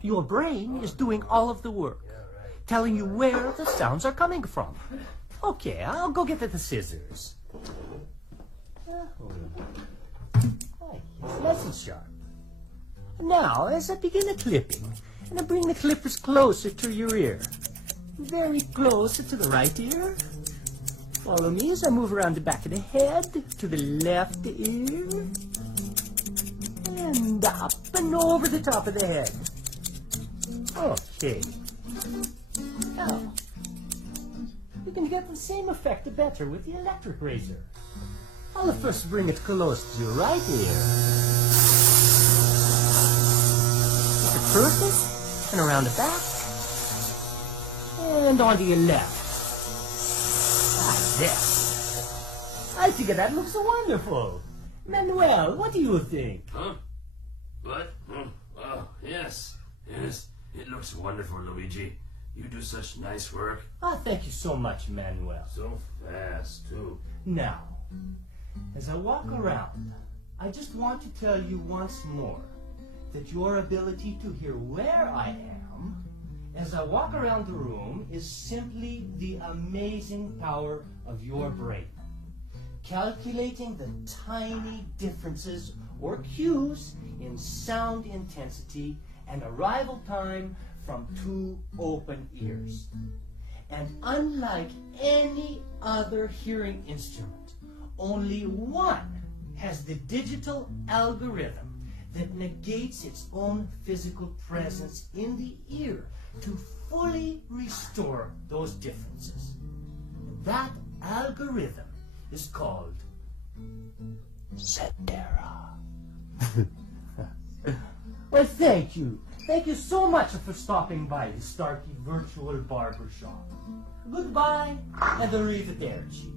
Your brain is doing all of the work, telling you where the sounds are coming from. Okay, I'll go get the scissors. It's nice and sharp. Now, as I begin the clipping, and I bring the clippers closer to your ear, very close to the right ear. Follow me as I move around the back of the head to the left ear, and up and over the top of the head. Okay. Now, you can get the same effect better with the electric razor. I'll first bring it close to your right ear. Across it, and around the back, and onto your left. Like this. I think that looks wonderful. Manuel, what do you think? Huh? What? Oh, yes. Yes, it looks wonderful, Luigi. You do such nice work. Oh, thank you so much, Manuel. So fast, too. Now, as I walk around, I just want to tell you once more that your ability to hear where I am as I walk around the room is simply the amazing power of your brain. calculating the tiny differences or cues in sound intensity and arrival time from two open ears. And unlike any other hearing instrument, only one has the digital algorithm that negates its own physical presence in the ear to fully restore those differences. That algorithm is called Cetera. Well, thank you. Thank you so much for stopping by the Starkey Virtual Barbershop. Goodbye and arrivederci.